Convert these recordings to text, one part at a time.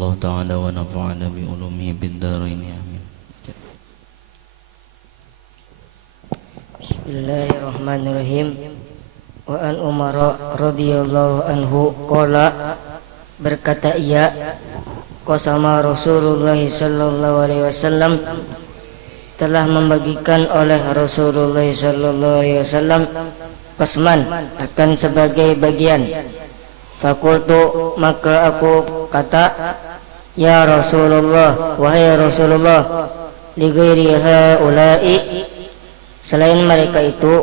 الله تعالى ونفعنا بعلومه بالدارين آمين. Bismillahirrahmanirrahim. Wa an Umar radhiyallahu anhu qala, berkata ia, qasama Rasulullah sallallahu alaihi wasallam, telah membagikan oleh Rasulullah sallallahu alaihi wasallam qasman, akan sebagai bagian. Fakultu, maka aku kata, ya Rasulullah, wahai Rasulullah, li ghairi haula'i, selain mereka itu,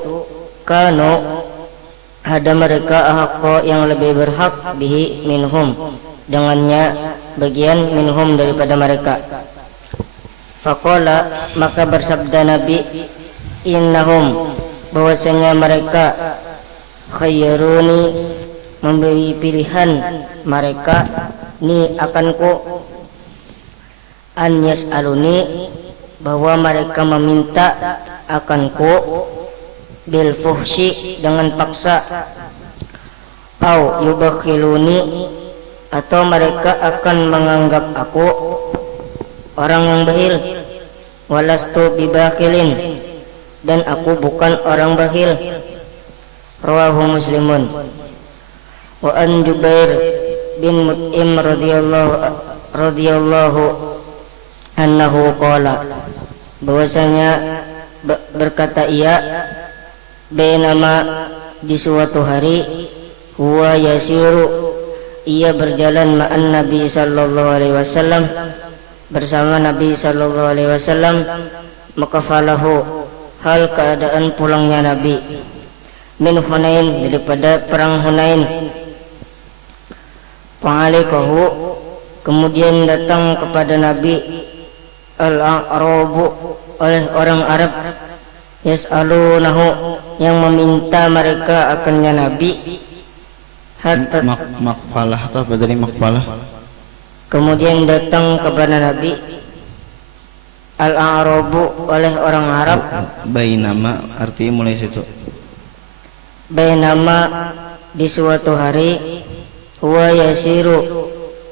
kanu, ada mereka ahaqqa, yang lebih berhak, bihi, minhum, dengannya, bagian, minhum, daripada mereka. Faqala, maka bersabda Nabi, innahum, bahwasanya mereka, khayyaruni, memberi pilihan mereka, ni akanku, an yas'aluni, bahwa mereka meminta akanku, bil fuhsyi, dengan paksa, au yubakhiluni, atau mereka akan menganggap aku orang yang bakhil, walastu bibakhilin, dan aku bukan orang bakhil. Rawahu Muslimun. Wa an Jubair bin Mut'im radhiyallahu anhu qala, bahwasanya berkata ia, bainama, di suatu hari, huwa yasiru, ia berjalan, ma'an Nabi sallallahu alaihi wasallam, bersama Nabi sallallahu alaihi wasallam, maka falahu, hal keadaan pulangnya Nabi, min Hunain, daripada perang Hunain. Fa'alikahu, kemudian datang kepada Nabi, al-a'rabu, oleh orang Arab, yas'alunahu, yang meminta mereka akannya Nabi, hatta Makfalah atau apa dari makfalah? Kemudian datang kepada Nabi al-a'rabu, oleh orang Arab. Bainama, artinya mulai situ. Bainama, di suatu hari, huwa yasiru,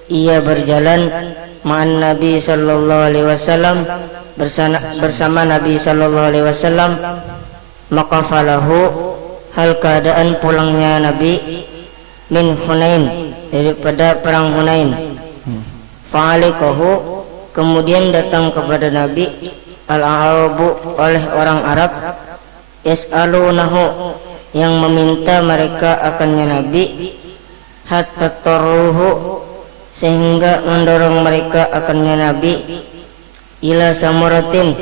ia berjalan, ma'an Nabi sallallahu alaihi wasallam, bersama Nabi sallallahu alaihi wasallam, maka falahu, hal keadaan pulangnya Nabi, min Hunain, daripada perang Hunain. Fa'alikahu, kemudian datang kepada Nabi al-a'rabu, oleh orang Arab, yas'alunahu, yang meminta mereka akannya Nabi, hatta tarruhu, sehingga mendorong mereka akannya Nabi, ila samuratin,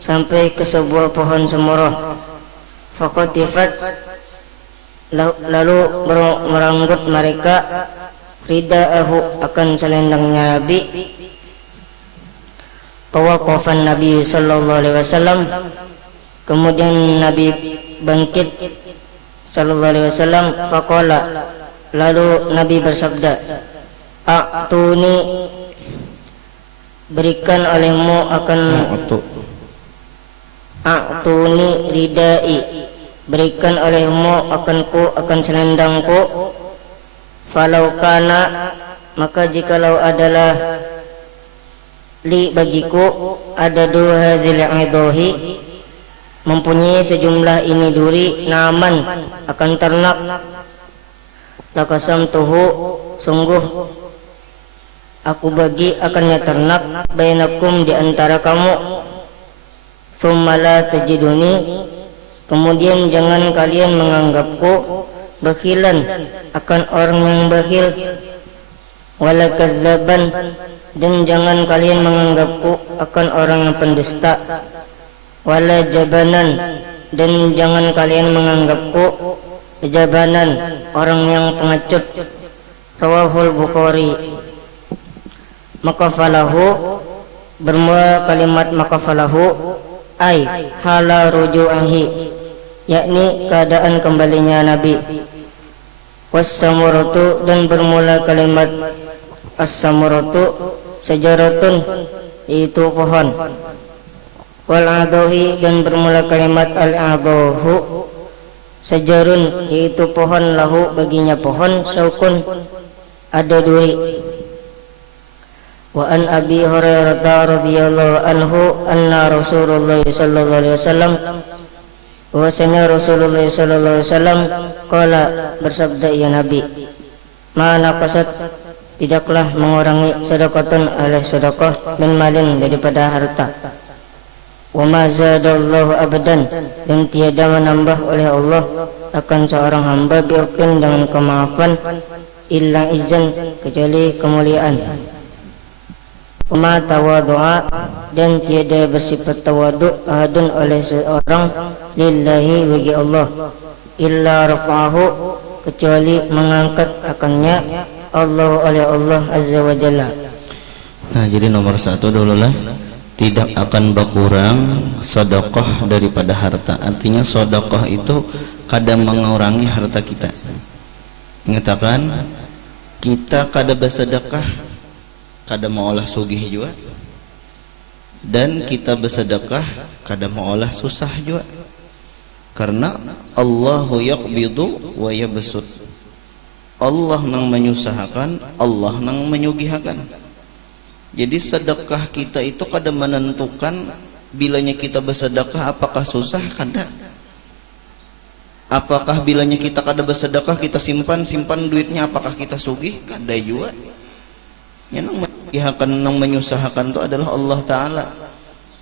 sampai ke sebuah pohon semurah. Faqatifat, lalu meranggut mereka, ridaahu, akan selendangnya Nabi. Fawaqafan Nabi sallallahu alaihi wasallam, kemudian Nabi bangkit sallallahu alaihi wasallam. Faqala, lalu Nabi bersabda, a'tuni, berikan olehmu akan, a'tuni ridai, berikan olehmu akanku, akan selendangku. Falau kana, maka jikalau adalah, li, bagiku, ada dua hadhil idohi, mempunyai sejumlah ini duri, naman, akan ternak, lakasam tuhu, sungguh aku bagi akannya ternak, bainakum, di antara kamu. Tsumma la tajiduni, kemudian jangan kalian menganggapku bakhilan, akan orang yang bakhil, wala kadzaban, dan jangan kalian menganggapku akan orang yang pendusta, wala jabanan, dan jangan kalian menganggapku jabanan, orang yang pengecut. Rawahul Bukhari. Makafalahu, bermula kalimat makafalahu, ay hala ruju'ahi, yakni keadaan kembalinya Nabi. Was-samuratu, dan bermula kalimat as-samuratu, sajaratun, yaitu pohon. Wal-adahi, dan bermula kalimat al-adahu, sajarun, yaitu pohon, lahu, baginya pohon, syaukun, ada duri. Wa an Abi Hurairah radhiyallahu anhu anna Rasulullah sallallahu alaihi wasallam bahwasanya Rasulullah sallallahu alaihi wasallam qala bersabda ya Nabi, mana kasat tidaklah mengurangi sedekahun oleh sedekah min malin daripada harta. Wa ma zadallahu abadan, dan tiada menambah oleh Allah akan seorang hamba bi'afin dengan kemaafan illa izan kecuali kemuliaan. Wa ma tawadu'a, dan tiada bersifat tawadu ahadun oleh seorang lillahi bagi Allah illa rafa'ahu, kecuali mengangkat akannya Allah oleh Allah azza wa jalla. Nah, jadi nomor satu dulu lah, tidak akan berkurang sedekah daripada harta. Artinya sedekah itu kadang mengurangi harta kita. Mengatakan kita kada bersedekah kada maulah sugih juga, dan kita bersedekah kada maulah susah juga, karena Allahu yaqbidu wa yabsut. Allah nang menyusahkan, Allah nang menyugihakan. Jadi sedekah kita itu kada menentukan bilanya kita bersedekah apakah susah kada. Apakah bilanya kita kada bersedekah kita simpan duitnya apakah kita sugih, kada juga. Yang nang menyugihakan nang menyusahkan itu adalah Allah Taala.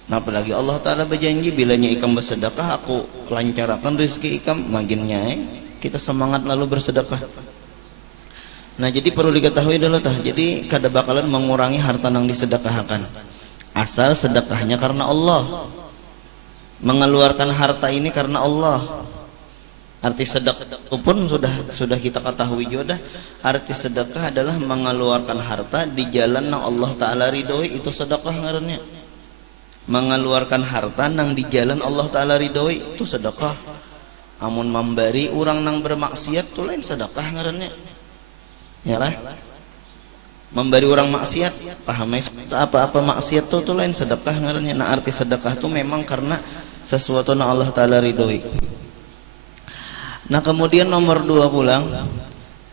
Nah, apalagi Allah Taala berjanji bilanya ikam bersedekah aku lancarkan rezeki ikam, makinnya kita semangat lalu bersedekah. Nah, jadi perlu diketahui dulu tah. Jadi kada bakalan mengurangi harta nang disedekahkan. Asal sedekahnya karena Allah. Mengeluarkan harta ini karena Allah. Arti sedekah itu pun sudah kita ketahui juga dah. Arti sedekah adalah mengeluarkan harta di jalan nang Allah Taala ridhoi, itu sedekah ngarannya. Mengeluarkan harta nang di jalan Allah Taala ridhoi itu sedekah. Amun memberi orang nang bermaksiat tu lain sedekah ngarannya. Yalah, memberi orang maksiat, paham apa-apa maksiat tuh lain sedekah ngarannya. Nah, arti sedekah tuh memang karena sesuatu yang Allah Taala ridhoi. Nah, kemudian nomor 2 pulang,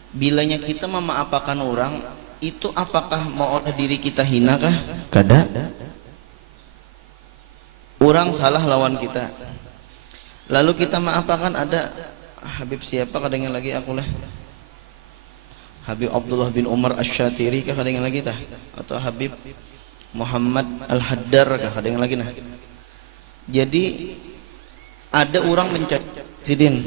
bilanya kita memaafkan orang itu apakah mau oleh diri kita hina kah? Kada. Orang salah lawan kita, lalu kita maafkan. Ada Habib siapa kadang lagi aku lah, Habib Abdullah bin Umar Asy-Syatiri kah kadang lagi tah, atau Habib Muhammad Al-Haddar kah kadang lagi nah. Jadi ada orang mencari Sidin,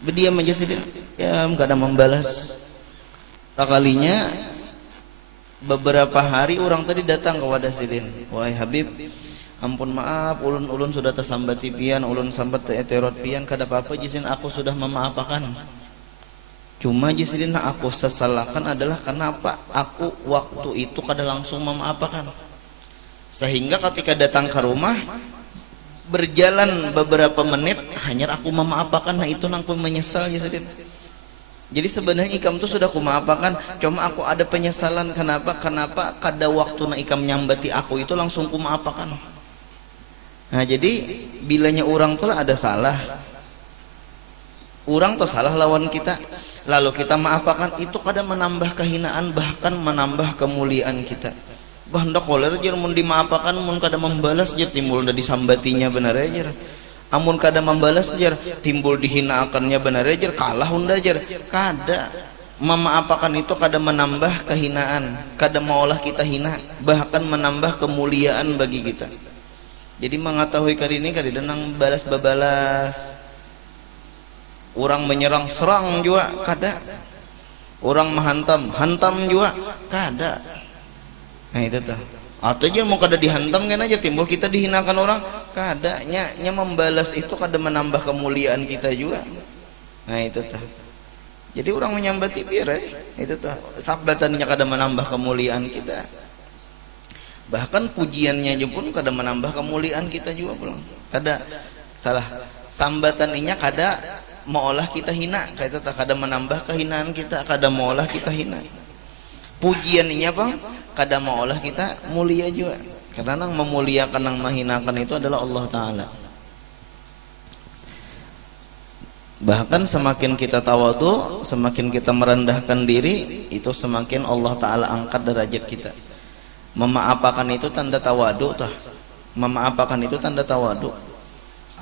berdiam aja Sidin, ya kadang membalas. Kalinya beberapa hari orang tadi datang ke wadah Sidin, wahai Habib, ampun maaf ulun sudah tersambati pian, ulun sambat terot pian, kada apa-apa jisin aku sudah memaafkan. Cuma jisin aku sesalahkan adalah karena apa? Aku waktu itu kada langsung memaafkan. Sehingga ketika datang ke rumah berjalan beberapa menit hanya aku memaafkan. Nah, itu nang menyesal jisin. Jadi sebenarnya ikam tuh sudah aku maafkan, cuma aku ada penyesalan. Kenapa kada waktu na ikam nyambati aku itu langsung ku maafkan. Nah, jadi bilanya orang tuh ada salah, orang tuh salah lawan kita, lalu kita maafkan, itu kadang menambah kehinaan, bahkan menambah kemuliaan kita. Bahandak koler jer mun dimaafkan, mun kada membalas jer timbul da disambatinya benar aja. Amun kada membalas jer timbul dihinaakannya benar aja, kalah unda jer. Kada memaafkan itu kada menambah kehinaan, kada maulah kita hina, bahkan menambah kemuliaan bagi kita. Jadi mengetahui kali ini kada nang balas-babalas. Orang menyerang serang juga kada. Orang hantam juga kada. Nah, itu tuh. Atau aja mau kada dihantam kan aja timbul kita dihinakan orang, kada. Nya membalas itu kada menambah kemuliaan kita juga. Nah, itu tuh. Jadi orang menyambati biar itu tuh. Sabatannya kada menambah kemuliaan kita. Bahkan pujiannya aja pun kada menambah kemuliaan kita juga pulang. Kada salah. Sambatan inya kada maulah kita hina, kayak tak kada menambah kehinaan kita, kada maulah kita hina. Pujian ini apa? Kada maulah kita mulia juga, karena nang memuliakan nang menghinakan itu adalah Allah Taala. Bahkan semakin kita tawadhu, semakin kita merendahkan diri, itu semakin Allah Ta'ala angkat derajat kita. Memaafkan itu tanda tawadhu tah. Memaafkan itu tanda tawadhu.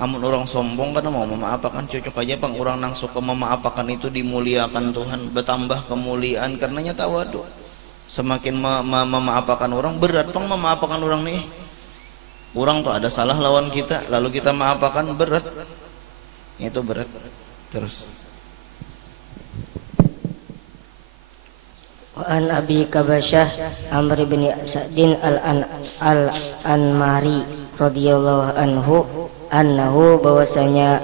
Amun orang sombong kan mau memaafkan, cocok aja pang orang nang suka memaafkan itu dimuliakan Tuhan, bertambah kemuliaan karenanya tawadhu. Semakin memaafkan orang, berat pang memaafkan orang nih. Orang tuh ada salah lawan kita, lalu kita maafkan, berat. Itu berat. Terus Wa an Abi Kabasyah Amr bin Sa'din al-Anmari radhiyallahu anhu annahu bahwasanya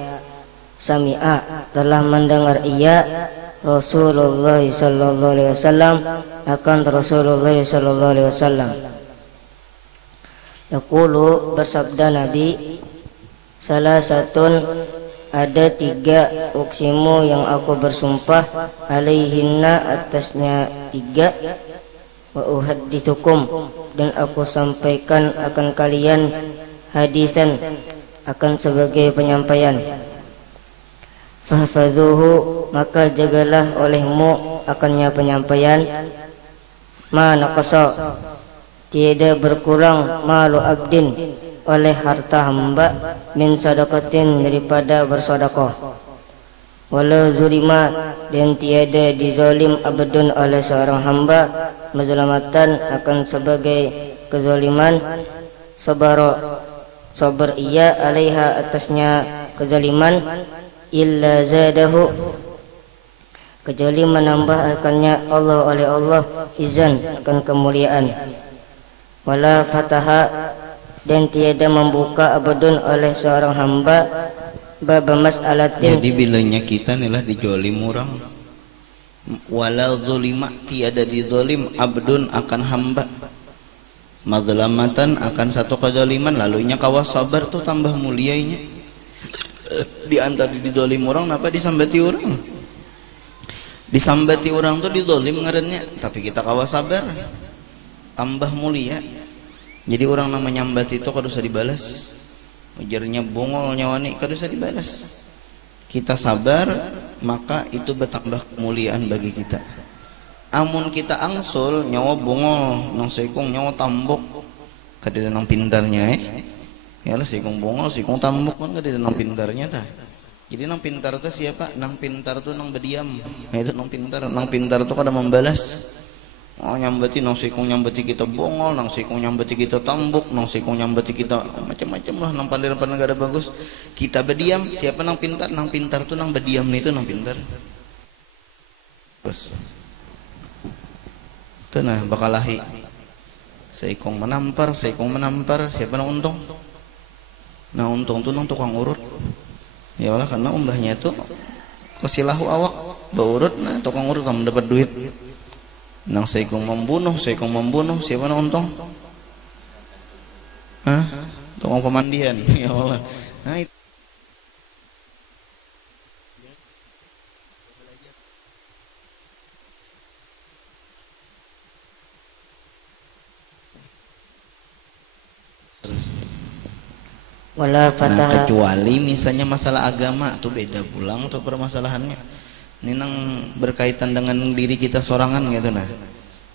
sami'a telah mendengar ia Rasulullah sallallahu alaihi wasallam akan Rasulullah sallallahu alaihi wasallam yaqulu, bersabda Nabi, salah satun, ada 3 uksimu yang aku bersumpah, alaihinna atasnya 3, wa uhaddithukum, dan aku sampaikan akan kalian hadisan, akan sebagai penyampaian. Fahfadhuhu, maka jagalah olehmu akannya penyampaian. Ma naqasa, tiada berkurang, malu abdin, oleh harta hamba, min sadaqatin, daripada bersedekah. Wala zulima, dan tiada dizalim abdun oleh seorang hamba, mazlamatan, akan sebagai kezaliman. Sabara, sabar ia, alaiha, atasnya kezaliman, illa zadahu, kecuali menambah akannya Allah oleh Allah, izan, akan kemuliaan. Wala fataha, dan tiada membuka abadun oleh seorang hamba, bab mas'alatin. Jadi bilanya kita inilah dijolim orang, wala zulima, tiada dizolim abdun akan hamba, mazlamatan, akan satu kezaliman, lalunya kawas sabar tuh tambah mulianya. Di antara dizolim orang apa disambati orang, disambati orang tuh dizolim ngarannya, tapi kita kawas sabar tambah mulia. Jadi orang nama nyambat itu kada usah dibalas, ujarnya bongol nyawani kada usah dibalas. Kita sabar, maka itu bertambah kemuliaan bagi kita. Amun kita angsul nyawa bongol, nang sekong nyawa tambok, kada nang pintarnya ya lah, sekong bongol, sekong tambok kan kada nang pintarnya ta. Jadi nang pintar itu siapa? Nang pintar tuh nang berdiam. Nah, itu nang pintar tuh kada membalas. Oh, nyambati nang sikung nyambati kita bongol, nang sikung nyambati kita tambuk, nang sikung nyambati kita macam-macam lah, nang pandai-pandai gak ada bagus. Kita berdiam, siapa nang pintar? Nang pintar tuh nang berdiam itu nang pintar. Terus itu nah bakal lahi. Seikong menampar, siapa nang untung? Nang untung tuh nang tukang urut. Ya Allah, karena umbahnya itu kesilahu awak, baurut, nah tukang urut kamu dapat duit. Nang seikung membunuh, siapa nang untung? Hah? Tukang pemandian. Ya Allah. Nah, itu. Wala fataha. Nah, kecuali misalnya masalah agama tuh beda pulang tuh permasalahannya. Ini nang berkaitan dengan diri kita sorangan gitu nah.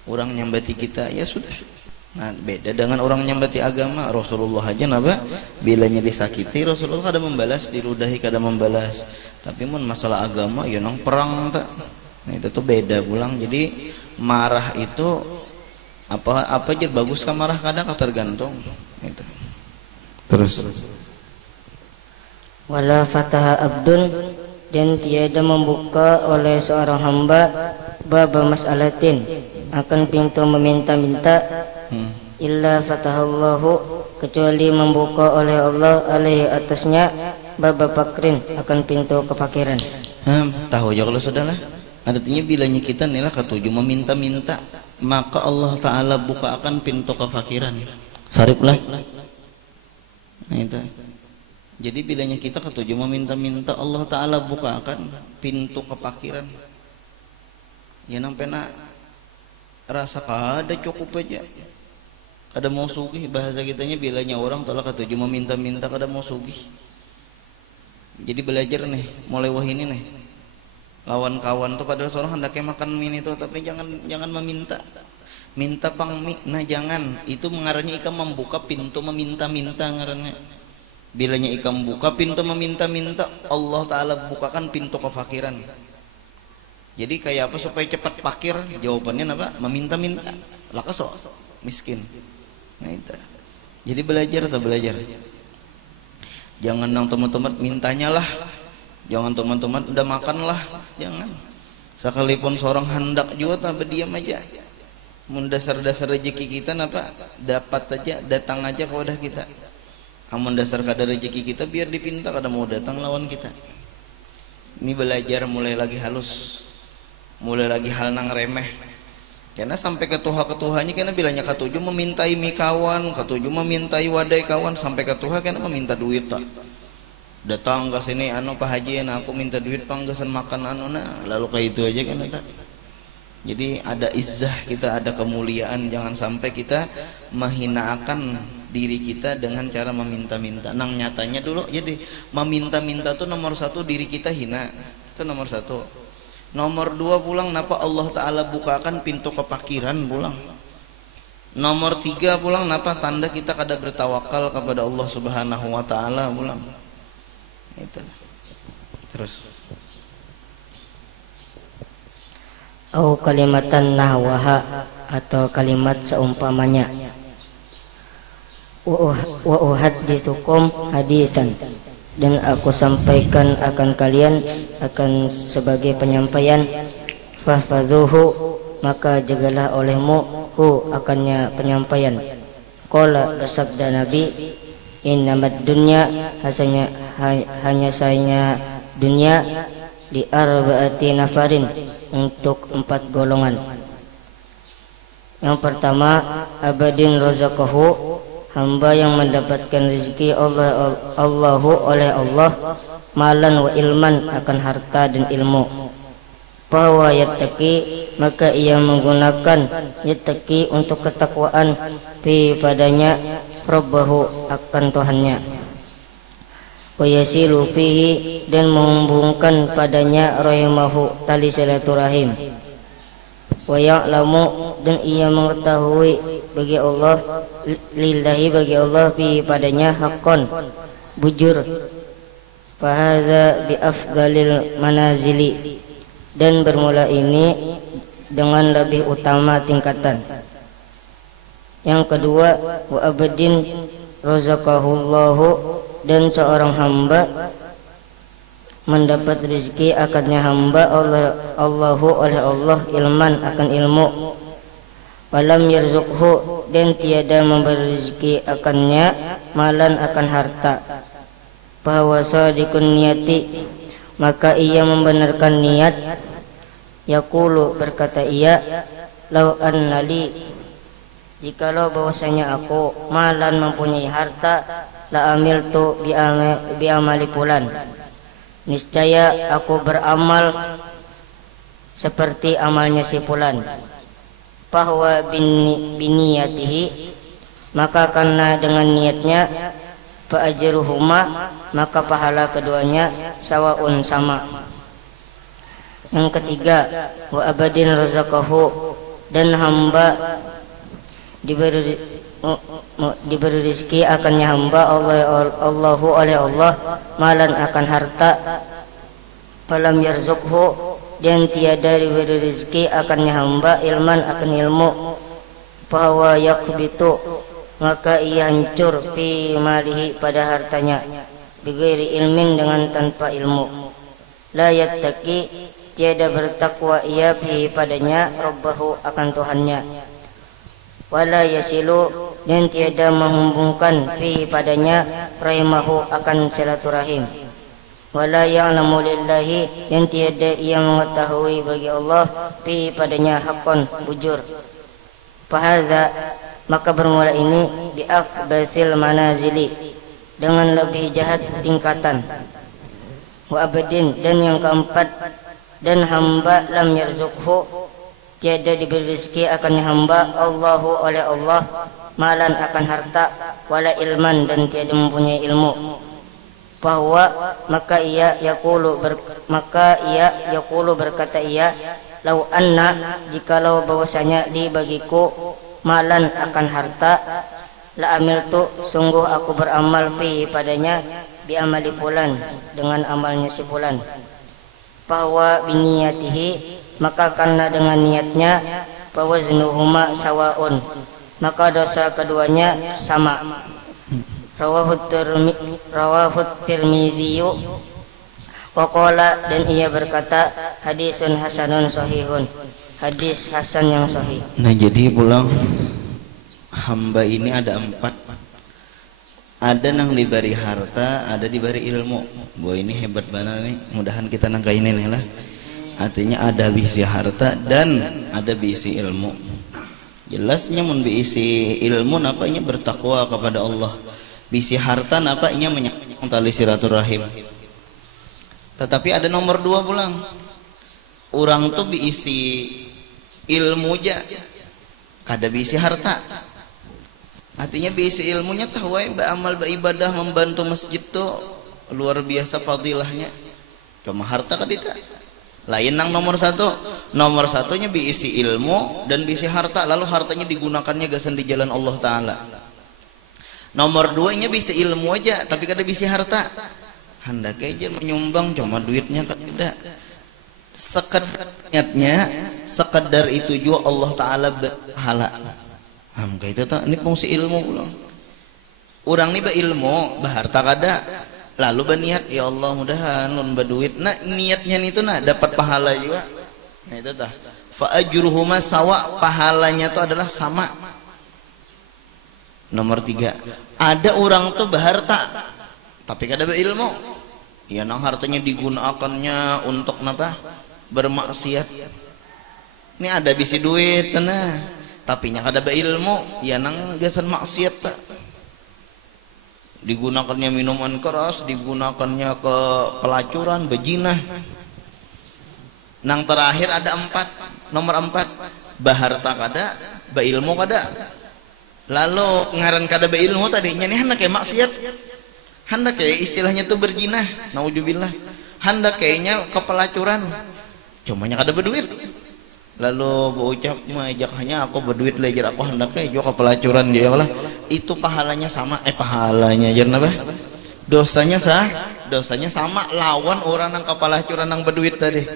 Orang nyambati kita ya sudah. Nah, beda dengan orang nyambati agama. Rasulullah aja napa bilanya disakiti Rasulullah kada membalas, diludahi kada membalas. Tapi mun masalah agama ya nang perang tak. Nah, itu tuh beda pulang. Jadi marah itu apa aja bagus ka marah kada tergantung itu. Terus Wala fataha abdun, dan tiada membuka oleh seorang hamba, bab mas'alatin, akan pintu meminta-minta, illa fatahallahu, kecuali membuka oleh Allah alaihi atasnya, bab fakrin, akan pintu kefakiran. Tahu aja kalau sudahlah. Artinya bilanya kita inilah ketujuh meminta-minta, maka Allah Ta'ala buka akan pintu kefakiran. Sariplah. Nah itu. Jadi bilanya kita ketujuh meminta-minta, Allah Ta'ala bukakan pintu kefakiran. Ya nang pena rasa kada cukup aja, kada mau sugih, bahasa kitanya bilanya orang telah ketujuh meminta-minta kada mau sugih. Jadi belajar nih mulai wah ini nih, lawan kawan tuh padahal seorang hendaknya makan mie itu, tapi jangan meminta pang mie. Nah jangan, itu mengarahnya ikam membuka pintu meminta-minta ngarannya. Bilanya ikam buka pintu meminta-minta, Allah Ta'ala bukakan pintu kefakiran. Jadi kayak apa supaya cepat fakir? Jawabannya apa? Meminta-minta. Lakaso miskin. Nah itu. Jadi belajar atau belajar. Jangan nang teman-teman mintanya lah. Jangan teman-teman udah makan lah. Jangan. Sekalipun seorang hendak juga tapi diam aja. Mun dasar-dasar rezeki kita napa? Dapat aja, datang aja kepada kita. Amun dasar kadar rezeki kita biar dipinta kada mau datang lawan kita. Ini belajar mulai lagi halus. Mulai lagi hal nang remeh. Karena sampai ketuha-ketuhanya karena bilangnya ketujuh memintai mi kawan, ketujuh memintai wadai kawan, sampai ketuha karena meminta duit tak. Datang ke sini anu Pak Haji, nah aku minta duit panggesan makan anu nah, lalu kayak itu aja kan tak. Jadi ada izzah kita, ada kemuliaan, jangan sampai kita menghinakan diri kita dengan cara meminta-minta. Nang nyatanya dulu jadi meminta-minta tuh nomor satu diri kita hina, itu nomor satu. Nomor dua pulang napa Allah Ta'ala bukakan pintu kepakiran pulang. Nomor tiga pulang napa tanda kita kada bertawakal kepada Allah Subhanahu Wa Ta'ala pulang. Itu. Terus. Au kalimatan nahwaha, atau kalimat seumpamanya. Wa uhadditsukum hadisan, dan aku sampaikan akan kalian akan sebagai penyampaian. Fahfazuhu, maka jagalah olehmu hu akannya penyampaian. Qala, bersabda Nabi, innamad dunya, hanya sayanya dunia, di arba'ati nafarin, untuk 4 golongan. Yang pertama, abadin razaqahu, hamba yang mendapatkan rezeki Allahu oleh Allah, malan wa ilman, akan harta dan ilmu. Bahwa yattaqi, maka ia menggunakan yattaqi untuk ketakwaan fi padanya, rabbahu, akan Tuhannya. Wa yasilu fihi, dan menghubungkan padanya rahimahu, tali silaturahim. Wa ya'lamu, dan ia mengetahui bagi Allah, lillahi, bagi Allah, fi padanya, haqqan, bujur. Fahadza bi afdalil manazili, dan bermula ini dengan lebih utama tingkatan. Yang kedua, wa abadin razaqahullahu, dan seorang hamba mendapat rezeki akannya hamba Allahu oleh Allah, ilman, akan ilmu. Walam yarzuqhu, dan tiada memberi rezeki akannya, malan, akan harta. Bahwa sadiqun niyati, maka ia membenarkan niat. Yaqulu, berkata ia, lau annali, jikalau bahwasanya aku malan, mempunyai harta, la amiltu bi amali fulan, niscaya aku beramal seperti amalnya si fulan. Bahwa biniyatihi, maka karena dengan niatnya, fa ajruhuma, maka pahala keduanya sawaun, sama. Yang ketiga, wa abadin razaqahu, dan hamba diberi rezeki akannya hamba Allahu oleh Allah, malan, akan harta. Falam yarzuqhu, dan tiada diberi rezeki akannya hamba, ilman, akan ilmu. Bahwa yakbitu, maka ia hancur fi malihi, pada hartanya, bighairi ilmin, dengan tanpa ilmu. La yattaqi, tiada bertakwa ia fi padanya, rabbahu, akan Tuhannya. Wala yasilu, dan tiada menghubungkan fi padanya, rahimahu, akan silaturahim. Wala ya'lamu lillahi, yang tiada ia mengetahui bagi Allah, fi padanya, haqqan, bujur. Fahadza, maka bermula ini, bi akbasil manazili, dengan lebih jahat tingkatan. Wa abadin, dan yang keempat, dan hamba lam yarzuqhu, tiada diberi rezeki akan hamba Allahu oleh Allah, malan, akan harta, wala ilman, dan tiada mempunyai ilmu. bahwa maka ia yaqulu berkata ia, lau anna, jikalau bahwasanya dibagiku malan akan harta, la amiltu, sungguh aku beramal fi padanya, bi amali fulan, dengan amalnya si fulan. Bahwa biniyatihi, maka karena dengan niatnya, bahwa zinuhuma sawaun, maka dosa keduanya sama. Rawahu Tirmidzi wa qala, dan ia berkata, hadisun hasanun sahihun, hadis hasan yang sahih. Nah jadi pulang hamba ini ada 4. Ada nang diberi harta, ada diberi ilmu. Boy ini hebat banget nih, mudahan kita nangkainin nih lah. Artinya ada bisi harta dan ada bisi ilmu. Jelasnya mun bisi ilmu napanya bertakwa kepada Allah. Bisi harta napanya menyambung tali silaturahim. Tetapi ada nomor 2 pulang. Orang tuh bisi ilmu aja, kada bisi harta. Artinya bisi ilmunya tahu beramal beribadah membantu masjid tuh luar biasa fadilahnya. Cuma harta kan tidak. Lain nang nomor 1. Nomor 1-nya bisi ilmu dan bisi harta, lalu hartanya digunakannya gasan di jalan Allah Ta'ala. Nomor 2-nya bisa ilmu aja tapi kada bisa harta. Hendak aja menyumbang cuma duitnya kan tidak. Sekedar niatnya, sekedar itu juga Allah Ta'ala berpahala. Kayak itu tak, ini fungsi ilmu pulang. Orang ini berilmu, berharta kada. Lalu berniat, ya Allah mudahan nun berduit. Nah niatnya itu dapat pahala juga. Nah itu tak. Fa ajruhuma sawa, pahalanya itu adalah sama. Nomor 3, ada orang tuh berharta tapi kada berilmu. Ya nang hartanya digunakannya untuk apa? Bermaksiat. Ini ada bisi duit nah, tapi nya kada berilmu, ya nang gasan maksiat tak. Digunakannya minuman keras, digunakannya ke pelacuran, bejinah. Nang terakhir ada 4. Nomor 4, berharta kada, berilmu kada. Lalu ngaran kada beilmu tadinya nih hendak kayak maksiat, hendak kayak istilahnya tuh berjinah, naudzubillah, hendak kayaknya kepelacuran, cuma nya kada berduit. Lalu berucap majak hanya aku berduit lejar aku hendak kayak juga kepelacuran dia lah. Itu pahalanya sama, pahalanya aja apa? Dosanya sama lawan orang nang kepelacuran nang berduit tadi.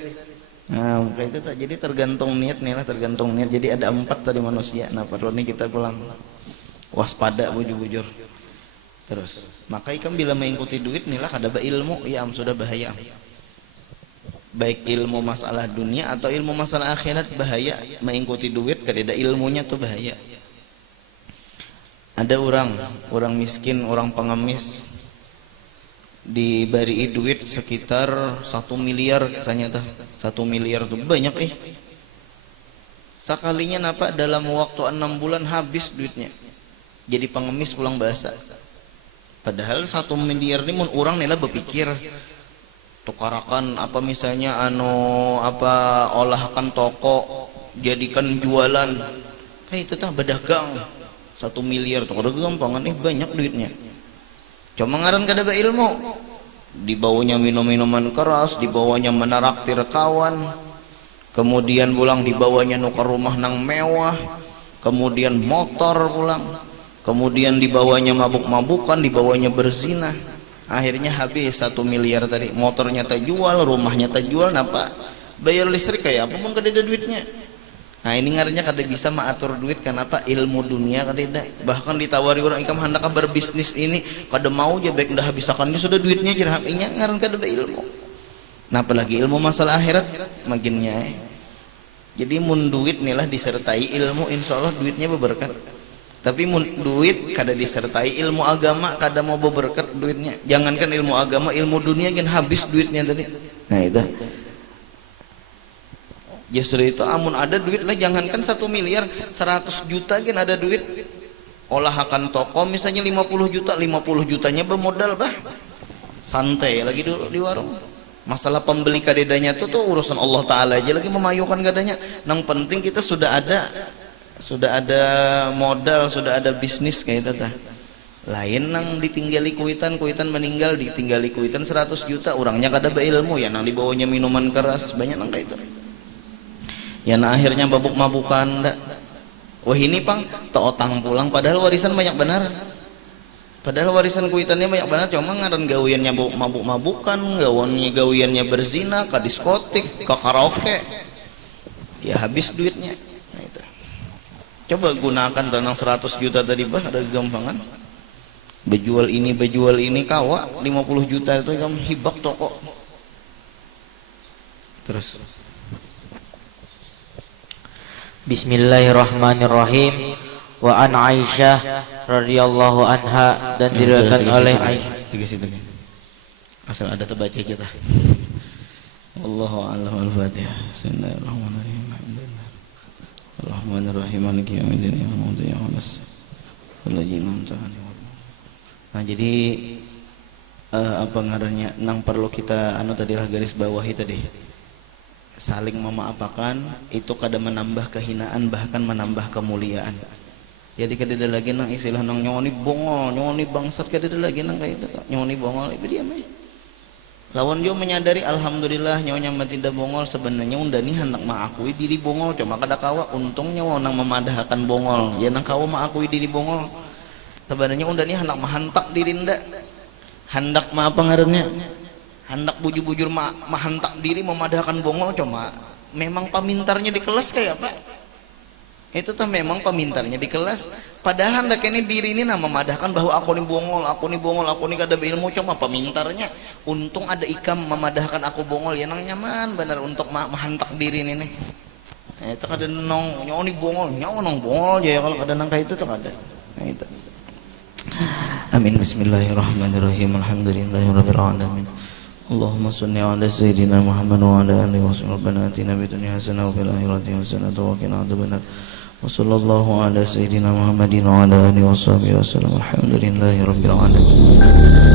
Nah kayak itu tak, jadi tergantung niat nih lah, tergantung niat. Jadi ada 4 tadi manusia. Nah perlu nih kita pulang waspada bujur-bujur terus. Maka ikan bila mengikuti duit nih lah kada berilmu, ya sudah bahaya. Baik ilmu masalah dunia atau ilmu masalah akhirat bahaya. Mengikuti duit kada ada ilmunya tuh bahaya. Ada orang miskin, orang pengemis diberi duit sekitar 1 miliar misalnya tuh. 1 miliar tuh banyak sekalinya napa dalam waktu 6 bulan habis duitnya. Jadi pengemis pulang bahasa. Padahal 1 miliar ini mun orang nila berpikir tukarakan apa misalnya olahkan toko, jadikan jualan. Kayak itu tah berdagang. 1 miliar tuh kada gampang banyak duitnya. Cuma ngaran kada beilmu. Dibawanya minum-minuman keras, dibawanya menaraktir kawan. Kemudian pulang dibawanya nukar rumah nang mewah. Kemudian motor pulang. Kemudian dibawanya mabuk-mabukan, dibawanya berzina. Akhirnya habis 1 miliar tadi. Motornya terjual, rumahnya terjual, napa bayar listrik kayak apa pun kada ada duitnya. Nah ini ngarannya kada bisa mengatur duit. Kenapa? Ilmu dunia kada ada. Bahkan ditawari orang ikam hendak berbisnis ini kada mau aja, baik dah habisakan dia sudah duitnya jerahnya ngaran kada berilmu. Nah apalagi ilmu masalah akhirat makinnya. Jadi mun duit inilah disertai ilmu, insya Allah duitnya berberkat. Tapi mun duit kada disertai ilmu agama kada mau berberkat duitnya. Jangankan ilmu agama, ilmu dunia kan habis duitnya tadi. Nah itu. Justru itu amun ada duit lah, jangankan 1 miliar, 100 juta kan ada duit. Olahakan toko misalnya 50 juta, 50 jutanya bermodal bah. Santai lagi dulu di warung. Masalah pembeli kadedanya tuh urusan Allah Ta'ala aja lagi memayukan kadanya. Yang penting kita sudah ada modal, sudah ada bisnis kayak itu tah. lain nang ditinggali kuitan meninggal ditinggali kuitan 100 juta orangnya kada beilmu ya nang dibawanya minuman keras banyak nang kayak itu ya nah akhirnya mabuk-mabukan dak. Wah ini pang teotang pulang padahal warisan banyak benar, padahal warisan kuitannya banyak benar, cuma ngaran gawiannya mabuk-mabukan, gawiannya berzina, ke diskotik, ke karaoke, ya habis duitnya. Nah itu coba gunakan tenang 100 juta tadi bah ada gampangan bejual ini kawa 50 juta itu kamu hibak toko terus. Bismillahirrahmanirrahim. Wa an Aisyah radhiyallahu anha, dan diriwayatkan oleh Aisyah. Asal ada terbaca aja tah. Wallahu a'lam. Al-Fatihah. Bismillahirrahmanirrahim. Alhamdulillahirrahmanirrahim. Maliki yaumiddin. Iyyaka na'budu wa iyyaka nasta'in. Nah jadi apa ngarannya nang perlu kita tadilah garis bawahi tadi, saling memaafkan itu kadang menambah kehinaan bahkan menambah kemuliaan. Jadi kada lagi nang istilah nang nyoni bongol nyoni bangsat, kada lagi nang kayak itu nyoni bongol itu dia mah lawan dia menyadari alhamdulillah nyawa tidak bongol, sebenarnya undani hendak mengakui diri bongol cuma kada kawa, untungnya nang memadahkan bongol ya nang kawa mengakui diri bongol, sebenarnya undani hendak menghantak diri ndak hendak apa ngarannya hendak bujur-bujur menghantak diri memadahkan bongol, cuma memang pemintarnya di kelas kayak apa itu tuh memang pemintarnya di kelas, padahal hendak ini diri ini memadahkan bahwa aku nih bongol aku nih kada berilmu, cuma pemintarnya untung ada ikam memadahkan aku bongol ya nang nyaman benar untuk menghantak diri ini nih. Itu kada nong nyawa nih bongol nyawa nong bongol ya kalau kada nang kayak itu tuh kada. Nah itu. Amin. Bismillahirrahmanirrahim. Alhamdulillahirabbil alamin. Allahumma shalli ala sayyidina Muhammad wa ala alihi wa sahbihi. Rabbana atina fid dunya hasanah wa fil akhirati hasanah wa qina adzabannar. Wa sallallahu ala sayyidina Muhammadin wa ala alihi wa sahbihi wasallam. Alhamdulillahirabbil alamin.